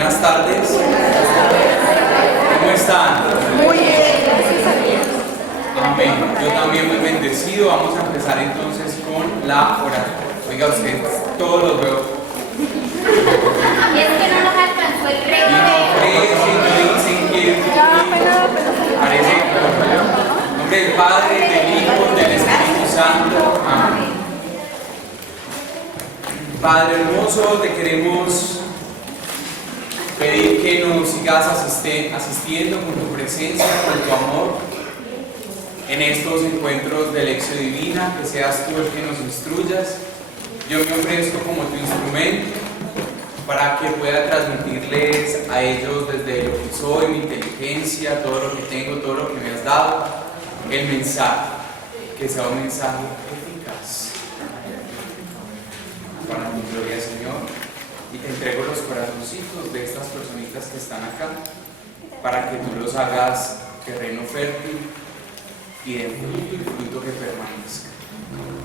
Buenas tardes. ¿Cómo están? Muy bien, gracias a Dios. Amén. Yo también muy bendecido. Vamos a empezar entonces con la oración. Oiga, ustedes todos los veo. Es que no nos alcanzó el Y rey. no crecen, no dicen que parece en nombre del Padre, del Hijo, del Espíritu Santo. Amén. Padre hermoso, te queremos pedir que nos sigas asistiendo con tu presencia, con tu amor en estos encuentros de lección divina, que seas tú el que nos instruyas. Yo me ofrezco como tu instrumento para que pueda transmitirles a ellos desde lo que soy, mi inteligencia, todo lo que tengo, todo lo que me has dado, el mensaje, que sea un mensaje eficaz. Para tu gloria, Señor, y te entrego los corazoncitos de estas personitas que están acá, para que tú los hagas terreno fértil y de fruto y fruto que permanezca.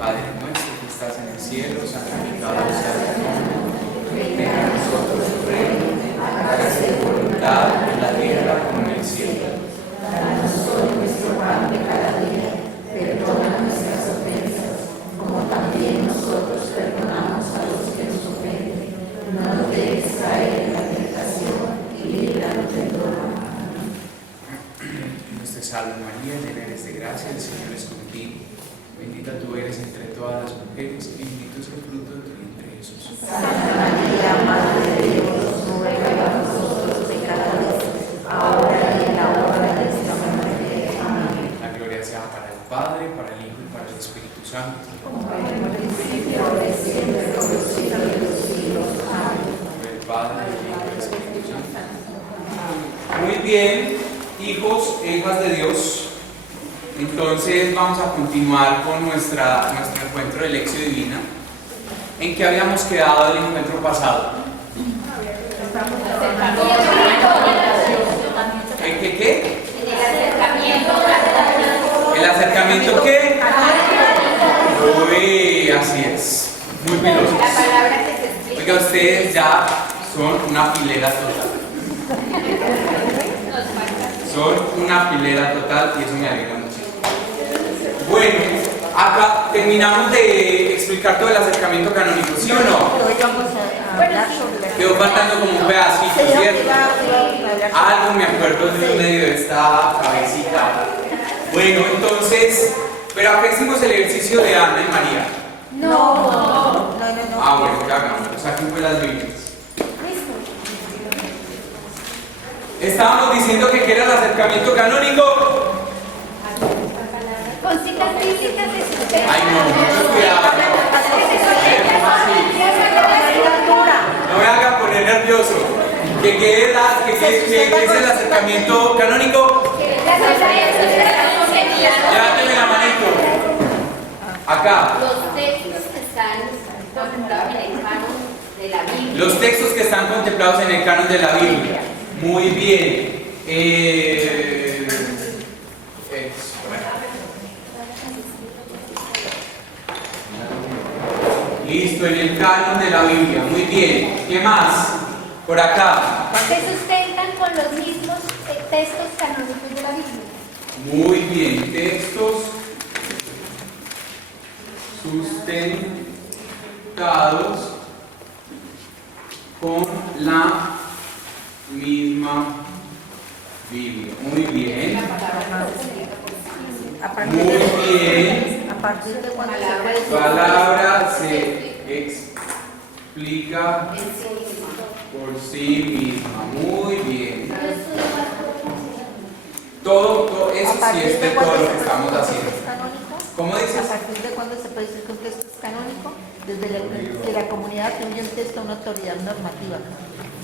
Padre nuestro que estás en el cielo, santificado sea tu nombre. Venga a nosotros tu reino, hágase tu voluntad en la tierra como en el cielo. Danos hoy nuestro pan de cada día, perdona nuestras ofensas, como también nosotros perdonamos a los que nos ofenden. No nos dejes caer en la tentación y líbranos del mal. Dios te salve María, llena eres de gracia, el Señor es contigo. Bendita tú eres entre todas las mujeres y bendito es el fruto de tu vientre, Jesús. Santa María, Madre de Dios, ruega por nosotros pecadores, ahora y en la hora de nuestra muerte. Amén. La gloria sea para el Padre, para el Hijo y para el Espíritu Santo. Como en el principio, ahora y siempre, por los siglos de los siglos. Amén. Por el Padre, el Hijo y el Espíritu Santo. Muy bien, hijos e hijas de Dios. Entonces vamos a continuar con nuestro encuentro de lección divina. ¿En qué habíamos quedado el encuentro pasado? ¿En qué? ¿El acercamiento qué? Uy, así es. Muy pilosos. La palabra que se explica. Oiga, ustedes ya son una pilera total. Son una pilera total y eso me alegra muchísimo. Bueno, acá terminamos de explicar todo el acercamiento canónico, ¿sí o no? Hoy vamos a hablar sobre la... Quedó faltando como un pedacito, ¿cierto? Algo me acuerdo de en medio de esta cabecita. Bueno, entonces, pero acá hicimos el ejercicio de Ana y María. No. Ah, bueno, ya hagamos, saquen pues las Biblias. Estábamos diciendo que ¿qué era el acercamiento canónico? Con citas físicas de sus Ay, no, mucho cuidado. No me haga poner nervioso. ¿Qué es el acercamiento canónico? Llévateme la manito. Acá. Los textos que están contemplados en el canon de la Biblia. Los textos que están contemplados en el canon de la Biblia. Muy bien. Listo, en el canon de la Biblia. Muy bien. ¿Qué más? Por acá. Se sustentan con los mismos textos canónicos de la Biblia. Muy bien. Textos sustentados con la misma Biblia. Muy bien. Muy bien. A partir de cuando Palabra se explica por sí misma. Muy bien. Todo eso sí es de todo lo que estamos haciendo. ¿Cómo dices? ¿A partir de cuándo se puede decir que un texto es canónico? Desde que la comunidad atribuye un texto a una autoridad normativa.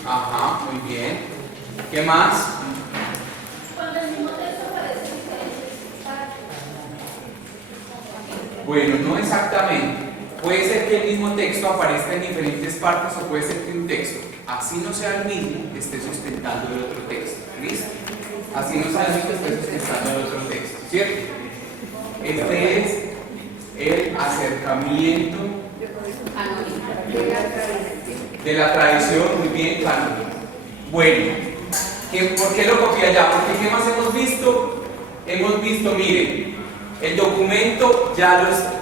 Ajá, muy bien. ¿Qué más? Bueno, no exactamente. Puede ser que el mismo texto aparezca en diferentes partes o puede ser que un texto, así no sea el mismo, esté sustentando el otro texto. ¿Listo? Así no sea el mismo, esté sustentando el otro texto. ¿Cierto? Este es el acercamiento de la tradición, muy bien, canónica. Bueno, ¿por qué lo copié allá? Porque ¿qué más hemos visto? Hemos visto, miren, el documento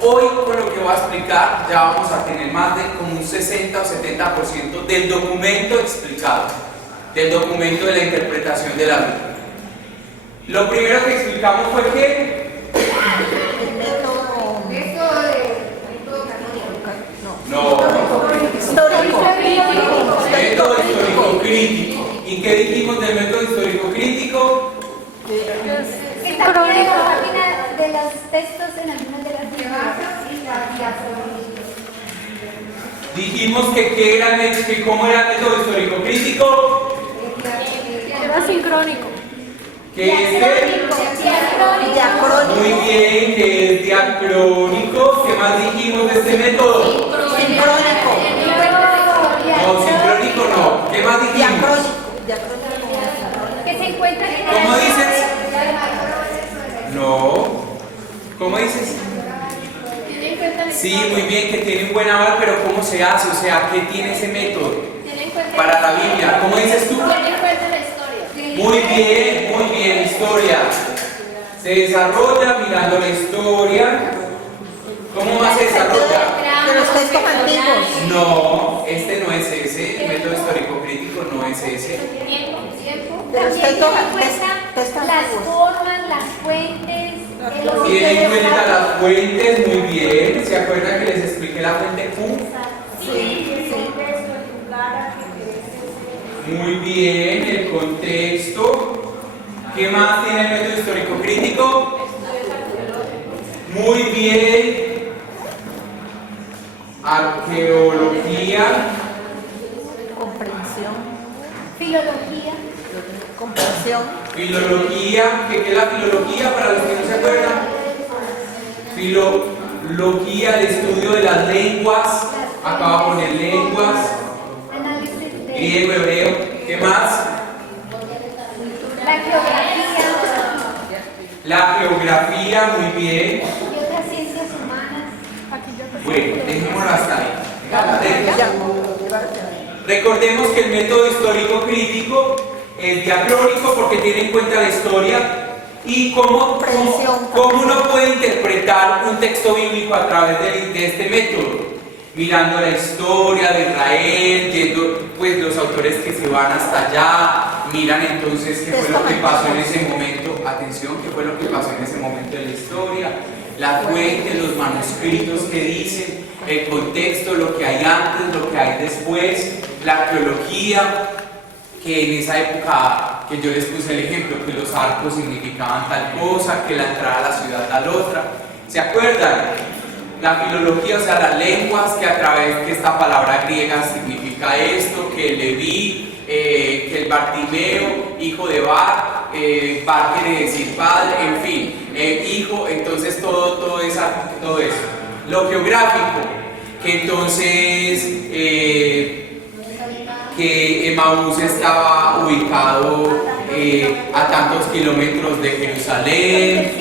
hoy con lo que voy a explicar ya vamos a tener más de como un 60 o 70% del documento explicado, del documento de la interpretación de la Biblia. Lo primero que explicamos fue que método histórico crítico. ¿Y qué dijimos del método histórico crítico? Que también en la página de los textos en algunas de las Dijimos que cómo era el método histórico crítico. Era sincrónico. Que es Diacrónico. muy bien, que es diacrónico. ¿Qué más dijimos de este método? Sincrónico. No, sincrónico no. ¿Qué más dijimos? que se encuentra en la ¿Cómo dices? No. ¿Cómo dices? Tiene en cuenta la Sí, historia. muy bien, que tiene un buen aval, pero ¿cómo se hace? O sea, ¿qué tiene ese método Tiene en cuenta para la Biblia? ¿Cómo dices tú? Tiene en cuenta la historia. Muy bien, historia. Se desarrolla mirando la historia. ¿Cómo más se desarrolla? De los textos antiguos. No, este no es ese, el método histórico crítico no es ese. tiempo. De los También textos tiene en cuenta textos las antiguos. formas, las fuentes, los Tiene en cuenta datos. las fuentes, muy bien. ¿Se acuerdan que les expliqué la fuente Q? Muy bien, el contexto. ¿Qué más tiene el método histórico crítico? Muy bien. Arqueología. Comprensión. Filología. Comprensión. Filología. ¿Qué es la filología para los que no se acuerdan? Filología, el estudio de las lenguas. Acá va a poner lenguas. Análisis de Griego, hebreo. ¿Qué más? la geografía La geografía, muy bien. y otras ciencias humanas. Bueno, dejémoslo hasta ahí. Recordemos que el método histórico crítico es diacrónico porque tiene en cuenta la historia y cómo uno puede interpretar un texto bíblico a través de este método. Mirando la historia de Israel, yendo pues los autores que se van hasta allá, miran entonces qué fue lo que pasó en ese momento, atención, qué fue lo que pasó en ese momento de la historia, la fuente, los manuscritos que dicen, el contexto, lo que hay antes, lo que hay después, la arqueología, que en esa época que yo les puse el ejemplo, que los arcos significaban tal cosa, que la entrada a la ciudad tal otra, ¿se acuerdan? La filología, o sea, las lenguas, que a través de esta palabra griega significa esto, que el Leví, que el Bartimeo, hijo de Bar, Bar quiere decir padre, en fin, hijo, entonces todo eso. Lo geográfico, que entonces que Emaús estaba ubicado a tantos kilómetros de Jerusalén,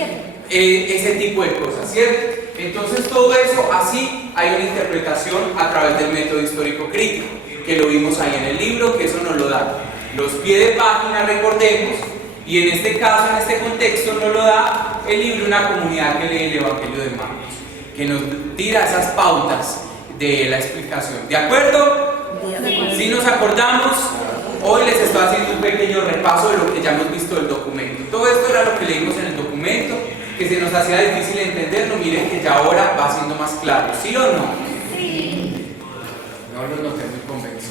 ese tipo de cosas, ¿cierto? Entonces todo eso, así hay una interpretación a través del método histórico crítico, que lo vimos ahí en el libro, que eso nos lo da los pies de página, recordemos, y en este caso, en este contexto, nos lo da el libro Una comunidad que lee el Evangelio de Marcos, que nos tira esas pautas de la explicación. ¿De acuerdo? Si nos acordamos, hoy les estoy haciendo un pequeño repaso de lo que ya hemos visto del documento. Todo esto era lo que leímos en el documento, que se nos hacía difícil entenderlo. Miren que ya ahora va siendo más claro, ¿sí o no? Sí. No los noté muy convencidos.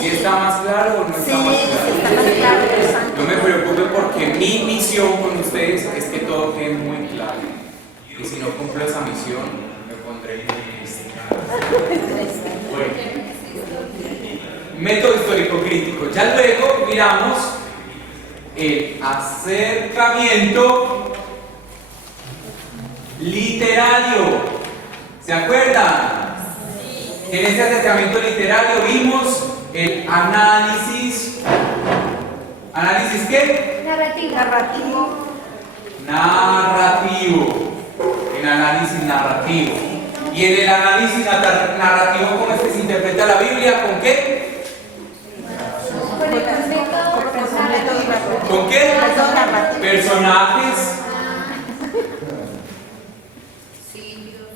¿Sí está más claro o no está más claro? No me preocupe porque mi misión con ustedes es que todo quede muy claro. Y si no cumplo esa misión, me pondré muy triste. Bueno, método histórico crítico. Ya luego miramos el acercamiento literario. ¿Se acuerdan? En ese acercamiento literario vimos el análisis. ¿Análisis qué? Narrativo. Narrativo. El análisis narrativo. Y en el análisis narrativo, ¿cómo es que se interpreta la Biblia? ¿Con qué? Personajes. Sitios.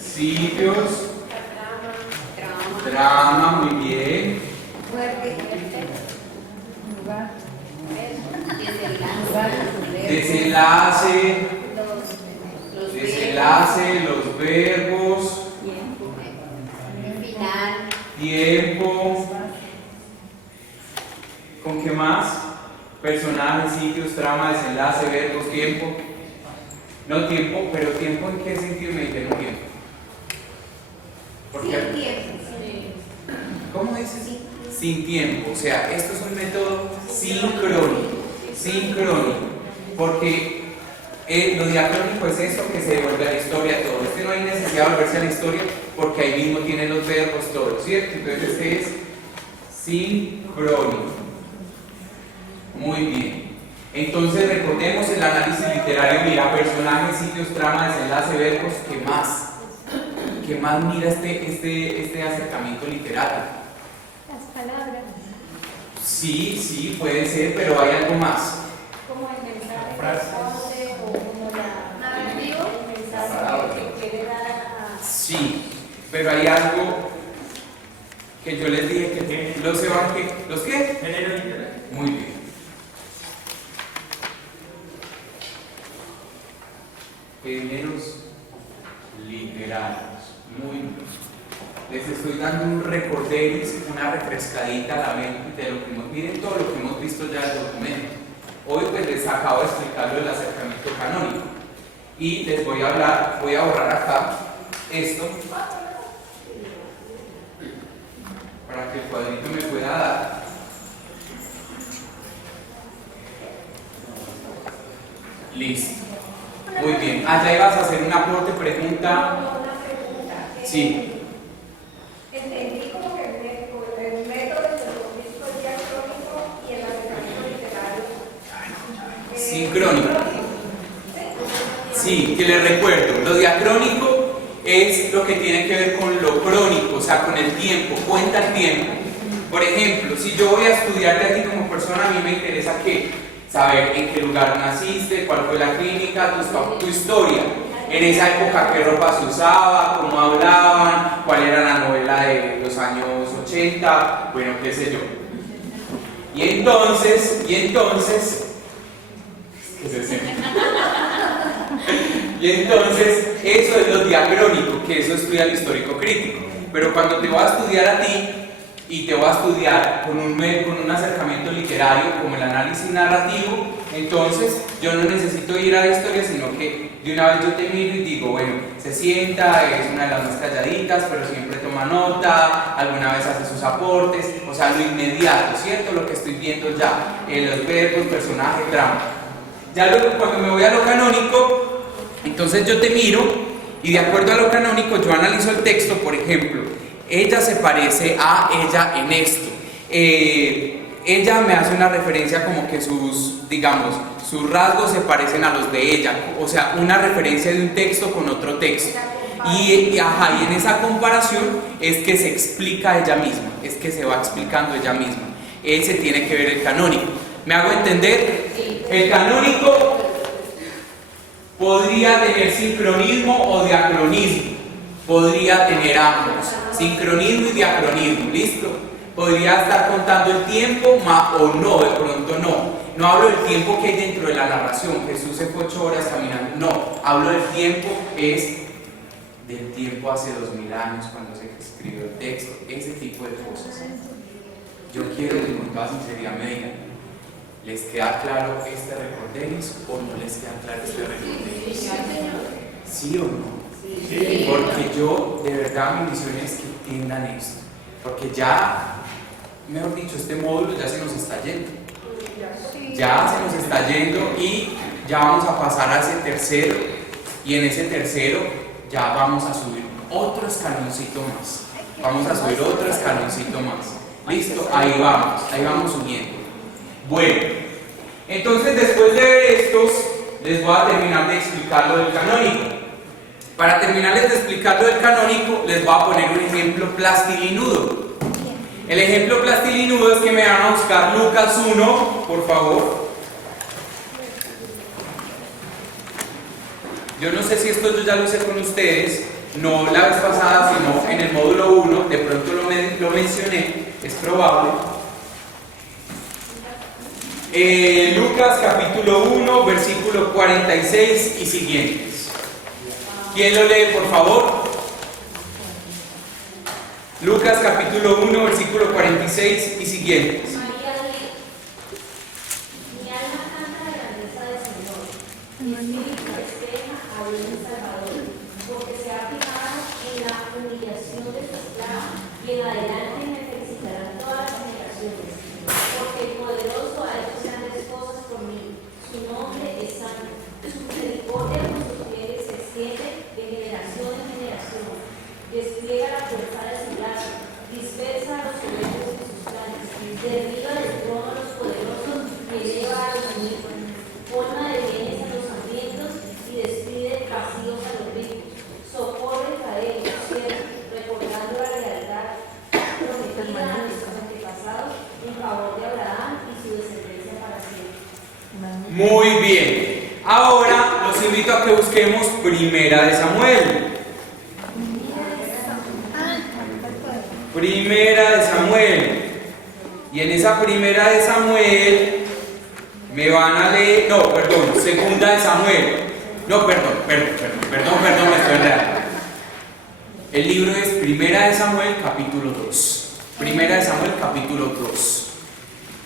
Sitios. Trama, muy bien. Desenlace. Desenlace, los verbos. Final. Tiempo. ¿Con qué más? Personajes, sitios, trama, desenlace, verbos, tiempo. No tiempo, pero tiempo ¿en qué sentido me dijeron tiempo? Porque, ¿cómo dices? Sin tiempo. O sea, esto es un método sincrónico. Sincrónico. Porque lo diacrónico es esto que se devuelve a la historia todo. Este no hay necesidad de volverse a la historia porque ahí mismo tiene los verbos todos, ¿cierto? Entonces este es sincrónico. Muy bien. Entonces recordemos el análisis literario, mira, personajes, sitios, trama, desenlace, verbos, ¿qué más? ¿Qué más mira este acercamiento literario? Las palabras. Sí, puede ser, pero hay algo más. Como el mensaje Frases. o como la narrativa, el mensaje que quiere dar a... Sí, pero hay algo que yo les dije que los evangelios. ¿Los qué? Género literario. Muy bien. Géneros literarios. Muy bien. Les estoy dando un recorderis, una refrescadita a la mente de lo que miren todo lo que hemos visto ya en el documento. Hoy pues les acabo de explicar lo del acercamiento canónico y les voy a hablar, voy a borrar acá esto para que el cuadrito me pueda dar. Listo. Muy bien. Allá ibas a hacer un aporte, pregunta. Sí. Entendí como que el método filosófico es diacrónico y el acercamiento literario Sincrónico. Sí, que les recuerdo, lo diacrónico es lo que tiene que ver con lo crónico, o sea, con el tiempo, cuenta el tiempo. Por ejemplo, si yo voy a estudiarte a ti como persona, a mí me interesa saber en qué lugar naciste, cuál fue la clínica, tu historia. En esa época, qué ropa se usaba, cómo hablaban, cuál era la novela de los años 80, bueno, qué sé yo. Y entonces, ¿qué es ese? Y entonces, eso es lo diacrónico, que eso estudia el histórico crítico. Pero cuando te voy a estudiar a ti, y te voy a estudiar con un acercamiento literario como el análisis narrativo, entonces yo no necesito ir a la historia, sino que de una vez yo te miro y digo, bueno, se sienta, es una de las más calladitas, pero siempre toma nota, alguna vez hace sus aportes, o sea, lo inmediato, ¿cierto? Lo que estoy viendo ya, los verbos, personaje, trama. Ya luego cuando me voy a lo canónico, entonces yo te miro y de acuerdo a lo canónico yo analizo el texto, por ejemplo, ella se parece a ella en esto. Ella me hace una referencia como que sus rasgos se parecen a los de ella, o sea, una referencia de un texto con otro texto. Y en esa comparación es que se explica ella misma, es que se va explicando ella misma. Ese tiene que ver el canónico. ¿Me hago entender? El canónico podría tener sincronismo o diacronismo. Podría tener ambos, sincronismo y diacronismo, ¿listo? Podría estar contando el tiempo o no, de pronto no. No hablo del tiempo que hay dentro de la narración, Jesús se fue 8 horas caminando, no. Hablo del tiempo, del tiempo hace 2000 años cuando se escribió el texto, ese tipo de cosas. Yo quiero que con toda sinceridad me digan, ¿les queda claro este recorderis o no les queda claro este recorderis? ¿Sí o no? Sí. Porque yo, de verdad, mi misión es que entiendan esto. Porque ya, mejor dicho, este módulo ya se nos está yendo. Ya se nos está yendo y ya vamos a pasar a ese tercero. Y en ese tercero ya vamos a subir otro escaloncito más. Vamos a subir otro escaloncito más. ¿Listo? Ahí vamos subiendo. Bueno, entonces después de ver estos, les voy a terminar de explicar lo del canónico. Para terminarles de explicar lo del canónico, les voy a poner un ejemplo plastilinudo. El ejemplo plastilinudo es que me van a buscar Lucas 1, por favor. Yo no sé si esto yo ya lo hice con ustedes, no la vez pasada, sino en el módulo 1, de pronto lo mencioné, es probable. Lucas capítulo 1, versículo 46 y siguientes. ¿Quién lo lee, por favor? Lucas capítulo 1, versículo 46 y siguientes. María dijo: mi alma canta la grandeza del Señor, mi espíritu festeja a Dios Salvador, porque se ha fijado en la humillación de su esclava, y en adelante me felicitarán todas las generaciones, porque el poderoso ha hecho grandes cosas por mí. Su nombre es santo, su misericordia con sus fieles se extiende de generación en generación. Despliega la fuerza de su brazo, dispersa a los soberbios de sus planes, derriba del trono a los poderosos y eleva a los amigos, forma de bienes a los hambrientos y despide vacíos a los ricos, socorre a ellos ciertos, recordando la lealtad prometida a nuestros antepasados en favor de Abraham y su descendencia para siempre. Muy bien. Ahora los invito a que busquemos Primera de Samuel. Primera de Samuel. Y en esa Primera de Samuel me van a leer, no, perdón, Segunda de Samuel. No, perdón, me estoy enredando. El libro es Primera de Samuel, capítulo 2. Primera de Samuel, capítulo 2.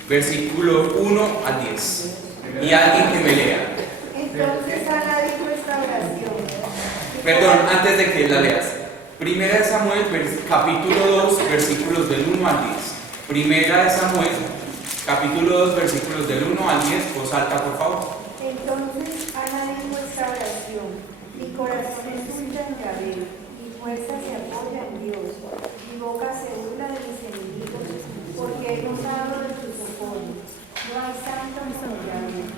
Versículo 1 al 10. Y alguien que me lea. Entonces Ana dijo esta oración. Perdón, antes de que la leas. Primera de Samuel, capítulo 2, versículos del 1 al 10. Primera de Samuel, capítulo 2, versículos del 1 al 10. Voz alta, por favor. Entonces Ana dijo esta oración: mi corazón es hundido en Yahvé, mi fuerza se apoya en Dios, mi boca se burla de mis enemigos, porque he gozado de tu socorro. No hay santo como Yahvé,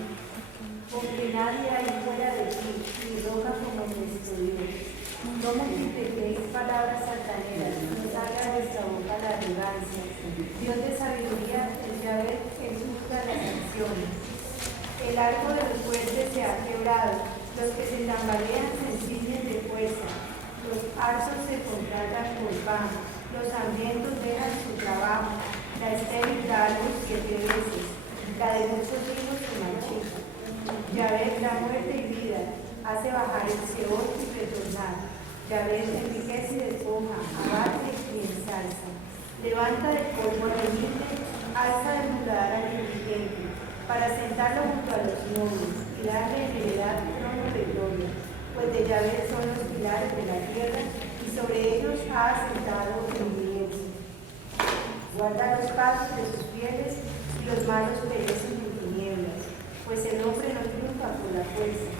porque nadie hay fuera de ti, ni roca como nuestro Dios. No multipliquéis palabras altaneras, no salga de vuestra boca la arrogancia. Dios de sabiduría es Yahvé, que juzga las acciones. El arco de los fuertes se ha quebrado, los que se tambalean se ciñen de fuerza, los arzos se contratan por pan, los hambrientos dejan su trabajo, la estéril da a luz 7 veces, la de muchos hijos se marchita. Yahvé da muerte y vida, hace bajar el Seol y retornar. Yahvé enriquece y despoja, abate y ensalza. Levanta del polvo al humilde, alza del muladar al indigente, para sentarlo junto a los nobles y darle en heredad trono de gloria, pues de Yahvé son los pilares de la tierra y sobre ellos ha asentado el universo. Guarda los pasos de sus fieles y los malos perecen en tinieblas, pues el hombre no triunfa por la fuerza.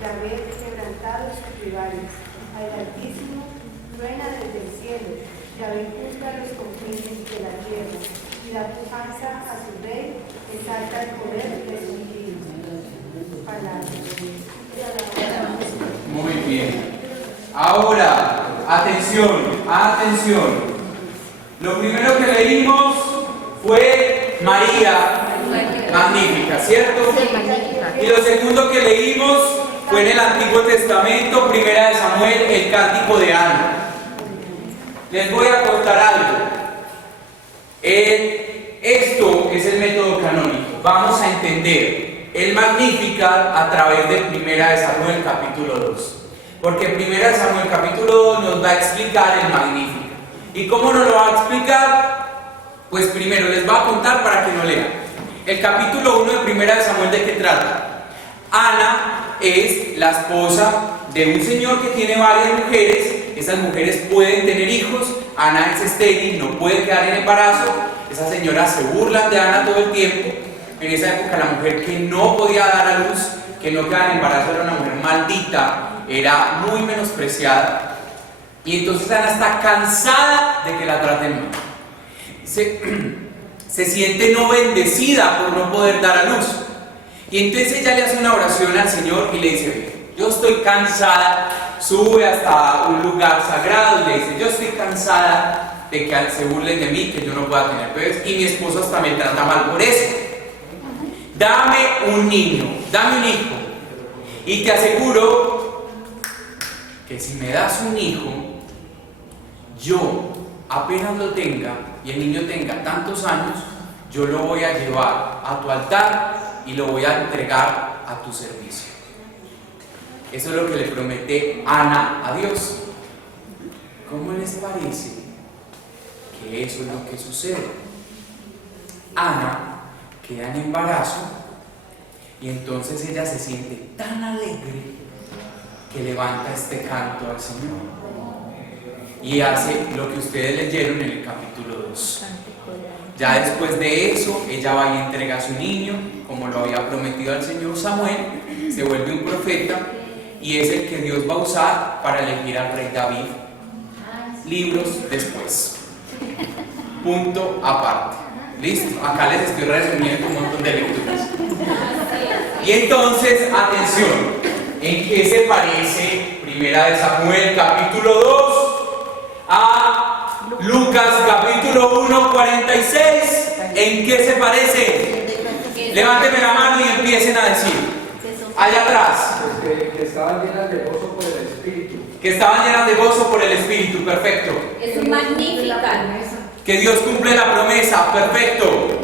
Yahvé quebrantado sus rivales, al Altísimo truena desde el cielo. Yahvé juzga los confines de la tierra y da pujanza a su rey, exalta el poder de su ungido. Palabra de Dios. Muy bien. Ahora, atención. Lo primero que leímos fue María Magnífica, ¿cierto? Y lo segundo que leímos fue en el Antiguo Testamento, Primera de Samuel, el cántico de Ana. Les voy a contar algo. Esto es el método canónico. Vamos a entender el Magnificat a través de Primera de Samuel, capítulo 2. Porque Primera de Samuel, capítulo 2 nos va a explicar el Magnificat. ¿Y cómo nos lo va a explicar? Pues primero les voy a contar para que no lean. El capítulo 1 de Primera de Samuel, ¿de qué trata? Ana es la esposa de un señor que tiene varias mujeres. Esas mujeres pueden tener hijos. Ana es estéril, no puede quedar en embarazo. Esas señoras se burlan de Ana todo el tiempo. En esa época la mujer que no podía dar a luz, que no quedaba en embarazo, era una mujer maldita, era muy menospreciada. Y entonces Ana está cansada de que la traten mal. Se siente no bendecida por no poder dar a luz. Y entonces ella le hace una oración al Señor y le dice: yo estoy cansada. Sube hasta un lugar sagrado y le dice: yo estoy cansada de que se burlen de mí, que yo no pueda tener bebés, y mi esposo hasta me trata mal por eso. Dame un niño, dame un hijo, y te aseguro que si me das un hijo, yo apenas lo tenga y el niño tenga tantos años, yo lo voy a llevar a tu altar y lo voy a entregar a tu servicio. Eso es lo que le promete Ana a Dios. ¿Cómo les parece que eso es lo que sucede? Ana queda en embarazo y entonces ella se siente tan alegre que levanta este canto al Señor y hace lo que ustedes leyeron en el capítulo 2. Ya después de eso, ella va y entrega a su niño, como lo había prometido al Señor Samuel, se vuelve un profeta y es el que Dios va a usar para elegir al rey David libros después. Punto aparte. Listo, acá les estoy resumiendo un montón de lecturas. Y entonces, atención, ¿en qué se parece Primera de Samuel capítulo 2 a Lucas capítulo 1, 46? ¿En qué se parece? Levánteme la mano y empiecen a decir. Allá atrás. Que estaban llenas de gozo por el Espíritu. Que estaban llenas de gozo por el Espíritu, perfecto. Es un Magnificat. Que Dios cumple la promesa, perfecto.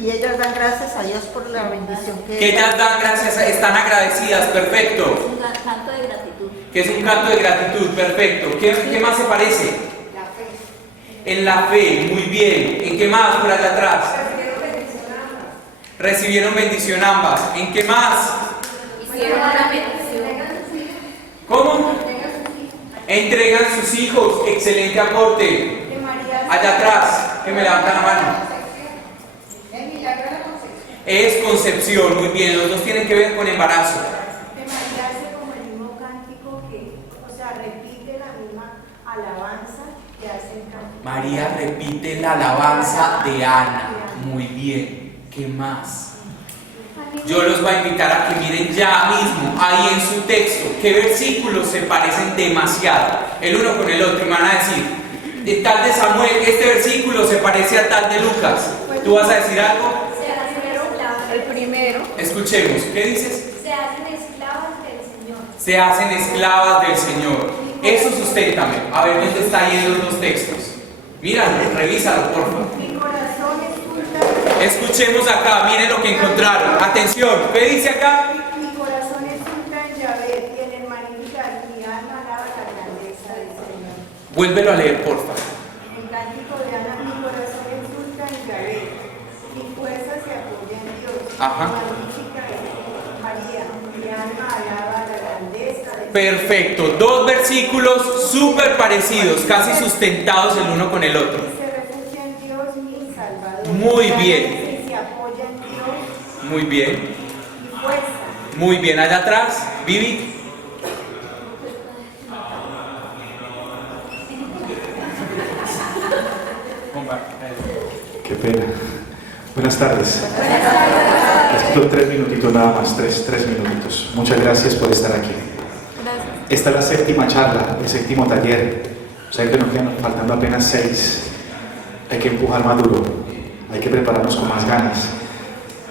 Y ellas dan gracias a Dios por la bendición Que ellas dan gracias, están agradecidas, perfecto. Un canto de gratitud. Que es un canto de gratitud, perfecto. ¿Qué más se parece? La fe. En la fe, muy bien. ¿En qué más por allá atrás? Recibieron bendición ambas. ¿En qué más? Hicieron una petición. ¿Cómo? Entregan sus hijos. Excelente aporte. Allá atrás, que me levantan la mano. Es concepción, muy bien. Los dos tienen que ver con embarazo. De María hace como el mismo cántico que, o sea, repite la misma alabanza que hace el cántico. María repite la alabanza de Ana. Muy bien. ¿Qué más? Yo los voy a invitar a que miren ya mismo, ahí en su texto, qué versículos se parecen demasiado, el uno con el otro, y me van a decir, de tal de Samuel, este versículo se parece a tal de Lucas. ¿Tú vas a decir algo? Se hacen esclavas. El primero, Escuchemos, ¿qué dices? Se hacen esclavas del Señor. Se hacen esclavas del Señor. Eso susténtame. A ver dónde está ahí en los dos textos. Míralo, revísalo, por favor. mi corazón exulta, Escuchemos acá, miren lo que encontraron. Atención, ¿qué dice acá? mi corazón exulta en Yahvé y en el Magnificat, mi alma alaba la grandeza del Señor. Vuélvelo a leer, por favor. El cántico de Ana, mi corazón exulta en Yahvé, mi fuerza se apoya en Dios. Ajá. Magnífica es María, mi alma alaba la grandeza del Señor. Perfecto, dos versículos súper parecidos, casi sustentados el uno con el otro. Se refugia en Dios, mi Salvador. Muy bien. Y se apoya en Dios, Muy bien, mi fuerza. muy bien. Allá atrás, Vivi. Qué pena. Buenas tardes. Estos 3 minutitos nada más, tres minutitos. Muchas gracias por estar aquí. Esta es la séptima charla, el séptimo taller. O sea que nos quedan faltando apenas 6. Hay que empujar más duro, hay que prepararnos con más ganas.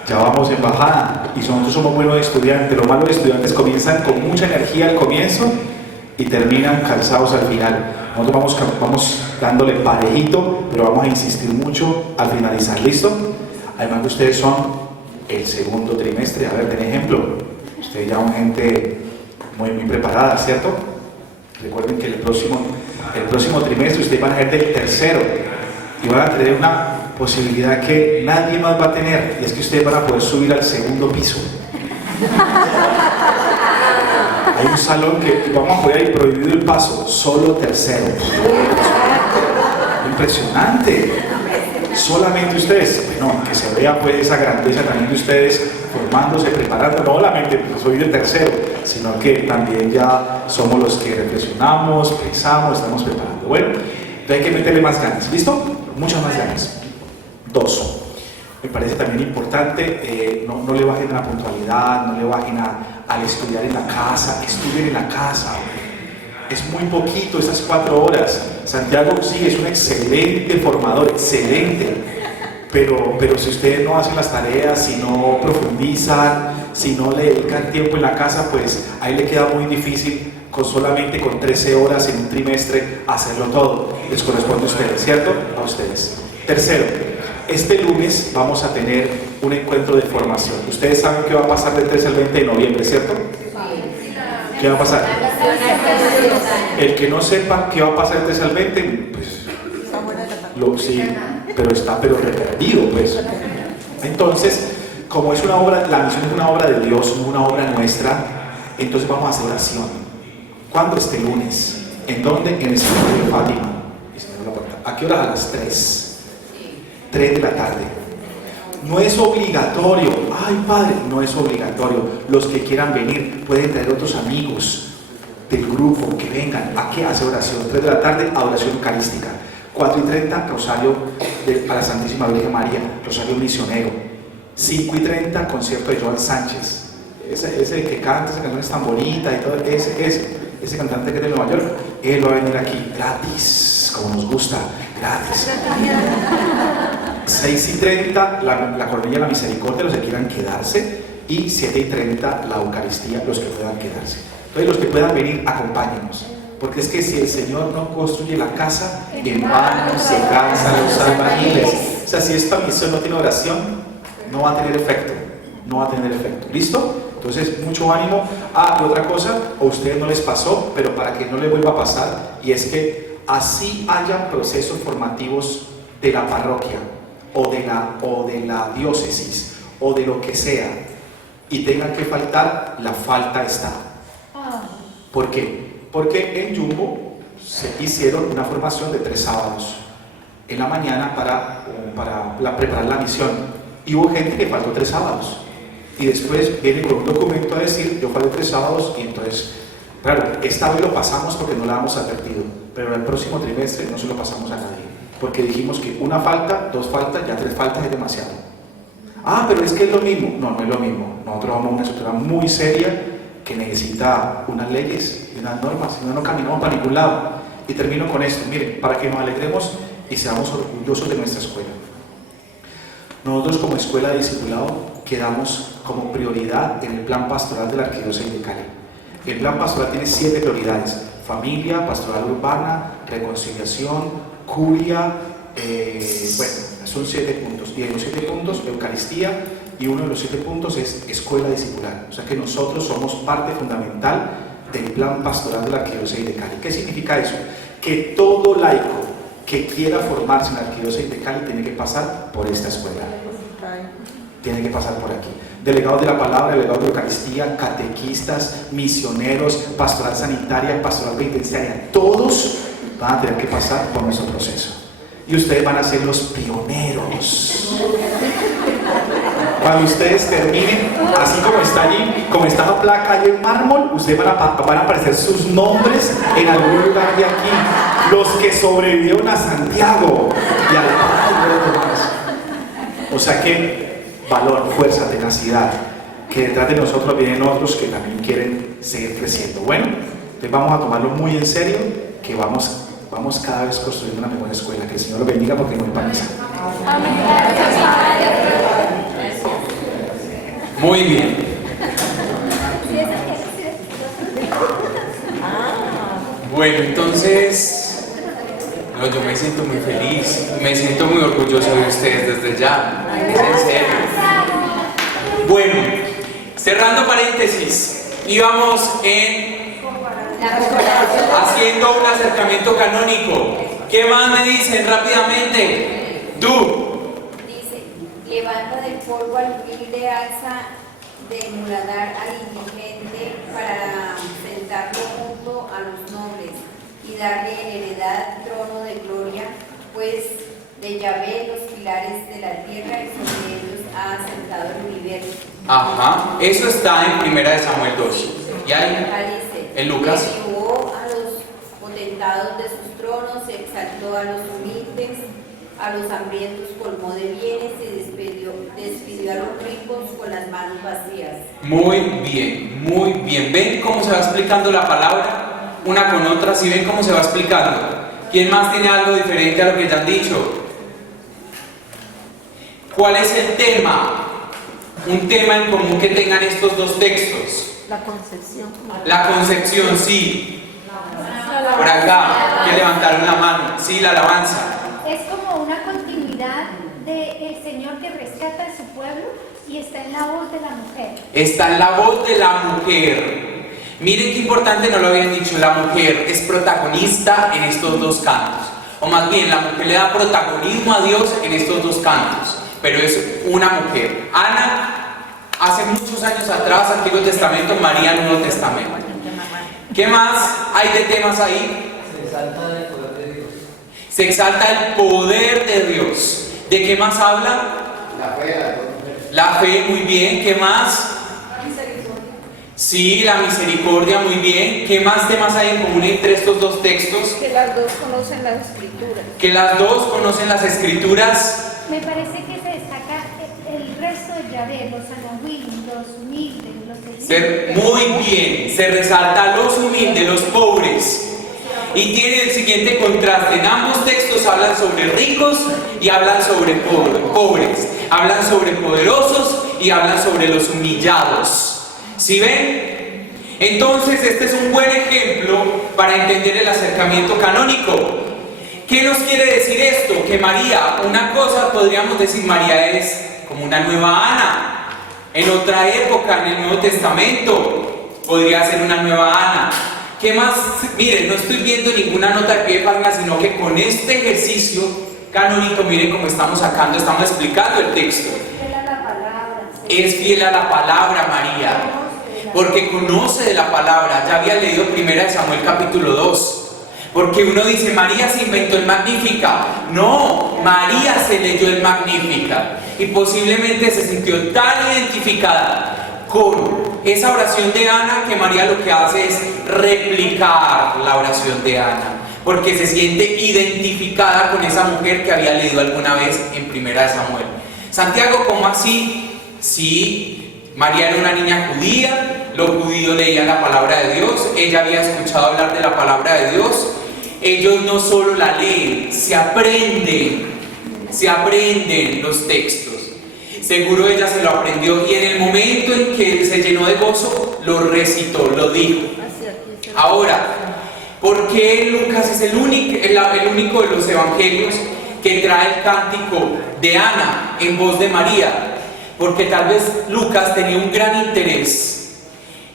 Ya vamos en bajada y nosotros somos buenos estudiantes. Los malos estudiantes comienzan con mucha energía al comienzo y terminan cansados al final. Nosotros vamos dándole parejito, pero vamos a insistir mucho al finalizar. ¿Listo? Además que ustedes son el segundo trimestre. A ver, den ejemplo. Ustedes ya son gente muy preparada, ¿cierto? Recuerden que el próximo trimestre ustedes van a ser del tercero y van a tener una posibilidad que nadie más va a tener, y es que ustedes van a poder subir al segundo piso. Hay un salón que vamos a poder ir prohibido el paso, solo tercero. Impresionante. Solamente ustedes, bueno, que se vea pues esa grandeza también de ustedes formándose, preparando, no solamente soy el tercero, sino que también ya somos los que reflexionamos, pensamos, estamos preparando. Bueno, entonces hay que meterle más ganas, ¿listo? Muchas más ganas. 2. Me parece también importante, no le bajen a la puntualidad, no le bajen al estudiar en la casa, estudien en la casa. Es muy poquito, esas 4 horas. Santiago sí es un excelente formador, excelente. Pero si ustedes no hacen las tareas, si no profundizan, si no le dedican tiempo en la casa, pues ahí le queda muy difícil solamente con 13 horas en un trimestre hacerlo todo. Les corresponde a ustedes, ¿cierto? A ustedes. Tercero, este lunes vamos a tener un encuentro de formación. Ustedes saben qué va a pasar del 13 al 20 de noviembre, ¿cierto? ¿Qué va a pasar? El que no sepa qué va a pasar del 13 al 20, pues sí, pero está perdido, pues. Entonces, como es una obra, la misión es una obra de Dios, no una obra nuestra, entonces vamos a hacer oración. ¿Cuándo? Este lunes. ¿En dónde? En el Santuario de Fátima. ¿A qué hora? A las 3. 3 de la tarde. No es obligatorio. Ay, padre, no es obligatorio. Los que quieran venir pueden traer otros amigos del grupo que vengan. ¿A qué? Hace oración. 3 de la tarde, adoración eucarística. 4:30, rosario a la Santísima Virgen María, rosario misionero. 5:30, concierto de Joan Sánchez. Ese que canta, esa canción es tan bonita y todo. Ese cantante que es de Nueva York, él va a venir aquí gratis, como nos gusta, gratis. 6:30, la Cornilla de la Misericordia, los que quieran quedarse. Y 7:30, la Eucaristía, los que puedan quedarse. Entonces, los que puedan venir, acompáñenos. Porque es que si el Señor no construye la casa, en vano se cansan los albañiles. O sea, si esta misión no tiene oración, no va a tener efecto. No va a tener efecto. ¿Listo? Entonces, mucho ánimo. Y otra cosa, a ustedes no les pasó, pero para que no les vuelva a pasar, y es que así hayan procesos formativos de la parroquia, o de la diócesis, o de lo que sea, y tengan que faltar, la falta está. ¿Por qué? Porque en Jumbo se hicieron una formación de 3 sábados en la mañana para preparar la misión, y hubo gente que faltó 3 sábados y después viene con un documento a decir yo falté 3 sábados, y entonces, claro, esta vez lo pasamos porque no la hemos advertido, pero el próximo trimestre no se lo pasamos a nadie, porque dijimos que 1 falta, 2 faltas, ya 3 faltas es demasiado. Pero es que es lo mismo. No, no es lo mismo. Nosotros vamos a una estructura muy seria que necesita unas leyes y unas normas, si no, no caminamos para ningún lado. Y termino con esto, miren, para que nos alegremos y seamos orgullosos de nuestra escuela. Nosotros como escuela de discipulado quedamos como prioridad en el plan pastoral de la Arquidiócesis de Cali. El plan pastoral tiene 7 prioridades: familia, pastoral urbana, reconciliación, curia, son 7 puntos. Y en los 7 puntos, Eucaristía, y uno de los 7 puntos es escuela discipular. O sea que nosotros somos parte fundamental del plan pastoral de la Arquidiócesis de Cali. ¿Qué significa eso? Que todo laico que quiera formarse en la Arquidiócesis de Cali tiene que pasar por esta escuela. Tiene que pasar por aquí. Delegados de la palabra, delegados de Eucaristía, catequistas, misioneros, pastoral sanitaria, pastoral penitenciaria, todos van a tener que pasar por nuestro proceso. Y ustedes van a ser los pioneros. Cuando ustedes terminen, así como está allí, como está la placa allí en mármol, ustedes van a aparecer sus nombres en algún lugar de aquí. Los que sobrevivieron a Santiago y al Padre. O sea que valor, fuerza, tenacidad, que detrás de nosotros vienen otros que también quieren seguir creciendo. Bueno, entonces vamos a tomarlo muy en serio, que vamos cada vez construyendo una mejor escuela. Que el Señor lo bendiga porque no es misa. Muy bien. Bueno, entonces, yo me siento muy feliz, me siento muy orgulloso de ustedes desde ya. Es en serio. Bueno, cerrando paréntesis, íbamos haciendo un acercamiento canónico. ¿Qué más me dicen rápidamente? Tú. Dice, levanta del polvo al humilde, alza del muladar al indigente para sentarlo junto a los nobles y darle en heredad trono de gloria, pues de Yahvé los pilares de la tierra y sobre ellos ha asentado el universo. Ajá, eso está en 1 Samuel 2. ¿Y ahí? En Lucas. Derribó a los potentados de sus tronos, exaltó a los humildes, a los hambrientos colmó de bienes y despidió a los ricos con las manos vacías. Muy bien, muy bien. ¿Ven cómo se va explicando la palabra una con otra? ¿Sí ven cómo se va explicando? ¿Quién más tiene algo diferente a lo que ya han dicho? ¿Cuál es el tema? Un tema en común que tengan estos dos textos. La concepción. La concepción, sí. Por acá, que levantaron la mano. Sí, la alabanza. Es como una continuidad del Señor que rescata a su pueblo y está en la voz de la mujer. Está en la voz de la mujer. Miren qué importante, no lo habían dicho, la mujer es protagonista en estos dos cantos. O más bien, la mujer le da protagonismo a Dios en estos dos cantos. Pero es una mujer. Ana, hace muchos años atrás, Antiguo Testamento, María, Nuevo Testamento. ¿Qué más hay de temas ahí? Se exalta el poder de Dios. Se exalta el poder de Dios. ¿De qué más habla? La fe, La fe, muy bien. ¿Qué más? Sí, la misericordia, muy bien. ¿Qué más temas hay en común entre estos dos textos? Que las dos conocen las escrituras. Que las dos conocen las escrituras. Me parece que se destaca el resto de Yahvé, los anahuim, los humildes, los Muy bien, se resalta a los humildes, los pobres. Y tiene el siguiente contraste. En ambos textos hablan sobre ricos y hablan sobre pobres. Hablan sobre poderosos y hablan sobre los humillados. ¿Sí ven? Entonces este es un buen ejemplo para entender el acercamiento canónico. ¿Qué nos quiere decir esto? Que María, una cosa podríamos decir, María es como una nueva Ana. En otra época, en el Nuevo Testamento, podría ser una nueva Ana. ¿Qué más? Miren, no estoy viendo ninguna nota de pie de página, sino que con este ejercicio canónico, miren cómo estamos sacando, estamos explicando el texto. Es fiel a la palabra María, porque conoce de la palabra. Ya había leído 1 Samuel capítulo 2. Porque uno dice, María se inventó el Magnífica. No, María se leyó el Magnífica y posiblemente se sintió tan identificada con esa oración de Ana que María lo que hace es replicar la oración de Ana, porque se siente identificada con esa mujer que había leído alguna vez en 1 Samuel. Santiago, ¿cómo así? Sí, María era una niña judía, los judíos leían la palabra de Dios, ella había escuchado hablar de la palabra de Dios. Ellos no solo la leen, se aprenden los textos. Seguro ella se lo aprendió y en el momento en que se llenó de gozo, lo recitó, lo dijo. Ahora, ¿por qué Lucas es el único de los evangelios que trae el cántico de Ana en voz de María? Porque tal vez Lucas tenía un gran interés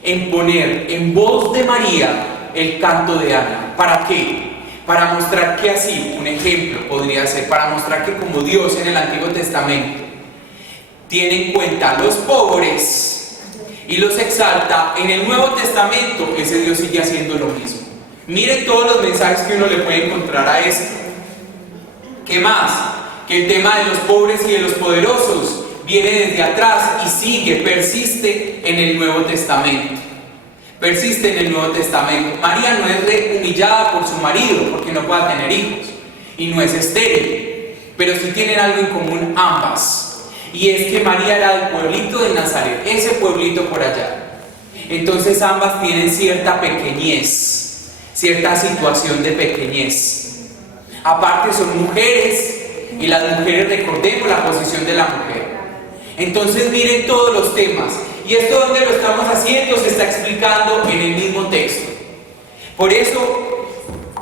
en poner en voz de María el canto de Ana. ¿Para qué? Para mostrar que así, un ejemplo podría ser, para mostrar que como Dios en el Antiguo Testamento tiene en cuenta a los pobres y los exalta, en el Nuevo Testamento ese Dios sigue haciendo lo mismo. Miren todos los mensajes que uno le puede encontrar a esto. ¿Qué más? Que el tema de los pobres y de los poderosos viene desde atrás y sigue, persiste en el Nuevo Testamento. Persiste en el Nuevo Testamento. María no es humillada por su marido porque no pueda tener hijos y no es estéril, pero sí tienen algo en común ambas, y es que María era del pueblito de Nazaret, ese pueblito por allá. Entonces ambas tienen cierta pequeñez, cierta situación de pequeñez. Aparte son mujeres y las mujeres, recordemos la posición de la mujer. Entonces miren todos los temas. ¿Y esto dónde lo estamos haciendo? Se está explicando en el mismo texto. Por eso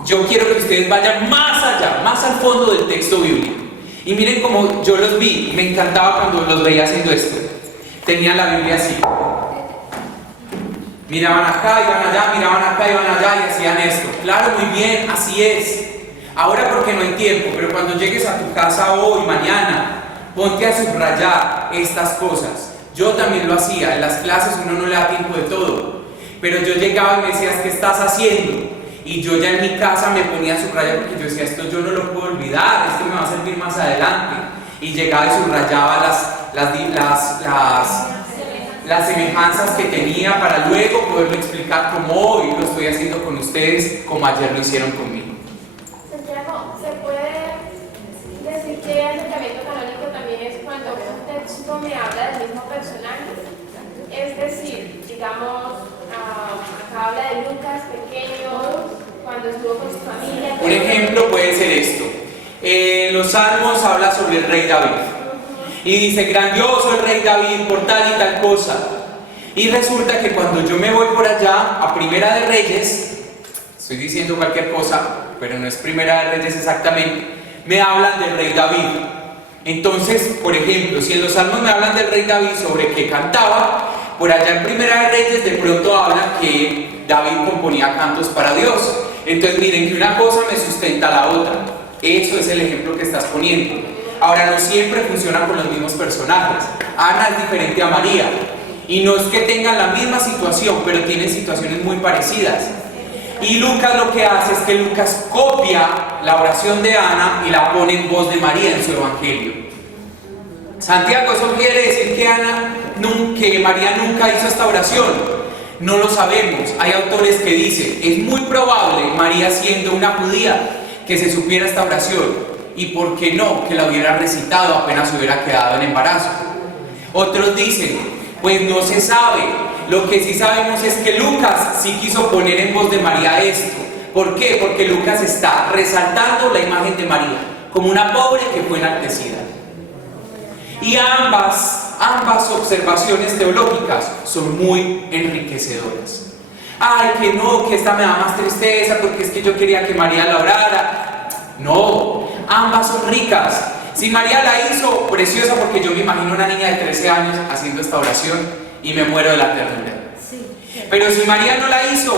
yo quiero que ustedes vayan más allá, más al fondo del texto bíblico. Y miren cómo yo los vi, me encantaba cuando los veía haciendo esto. Tenían la Biblia así. Miraban acá, iban allá, miraban acá, iban allá y hacían esto. Claro, muy bien, así es. Ahora porque no hay tiempo, pero cuando llegues a tu casa hoy, mañana, ponte a subrayar estas cosas. Yo también lo hacía, en las clases uno no le da tiempo de todo, pero yo llegaba y me decías, ¿qué estás haciendo? Y yo ya en mi casa me ponía a subrayar porque yo decía, esto yo no lo puedo olvidar, esto me va a servir más adelante. Y llegaba y subrayaba las semejanzas que tenía para luego poderlo explicar como hoy lo estoy haciendo con ustedes, como ayer lo hicieron conmigo. Santiago, ¿se puede decir que el acercamiento canónico también es cuando un texto me habla del mismo personaje? Es decir, digamos, acá habla de Lucas pequeño, cuando estuvo con su familia. Un ejemplo puede ser esto. En los Salmos habla sobre el rey David. Y dice, grandioso el rey David por tal y tal cosa. Y resulta que cuando yo me voy por allá a Primera de Reyes, estoy diciendo cualquier cosa, pero no es Primera de Reyes exactamente, me hablan del rey David. Entonces, por ejemplo, si en los salmos me hablan del rey David sobre que cantaba, por allá en Primera de Reyes de pronto hablan que David componía cantos para Dios. Entonces miren que una cosa me sustenta a la otra. Eso es el ejemplo que estás poniendo. Ahora, no siempre funciona con los mismos personajes. Ana es diferente a María. Y no es que tengan la misma situación, pero tienen situaciones muy parecidas. Y Lucas lo que hace es que Lucas copia la oración de Ana y la pone en voz de María en su evangelio. Santiago, ¿eso quiere decir que María nunca hizo esta oración? No lo sabemos. Hay autores que dicen, es muy probable, María siendo una judía, que se supiera esta oración. Y por qué no, que la hubiera recitado apenas se hubiera quedado en embarazo. Otros dicen, pues no se sabe. Lo que sí sabemos es que Lucas sí quiso poner en voz de María esto. ¿Por qué? Porque Lucas está resaltando la imagen de María como una pobre que fue enaltecida. Y ambas observaciones teológicas son muy enriquecedoras. Ay, que no, que esta me da más tristeza porque es que yo quería que María la orara. No, ambas son ricas. Si María la hizo, preciosa, porque yo me imagino una niña de 13 años haciendo esta oración y me muero de la ternura. Pero si María no la hizo,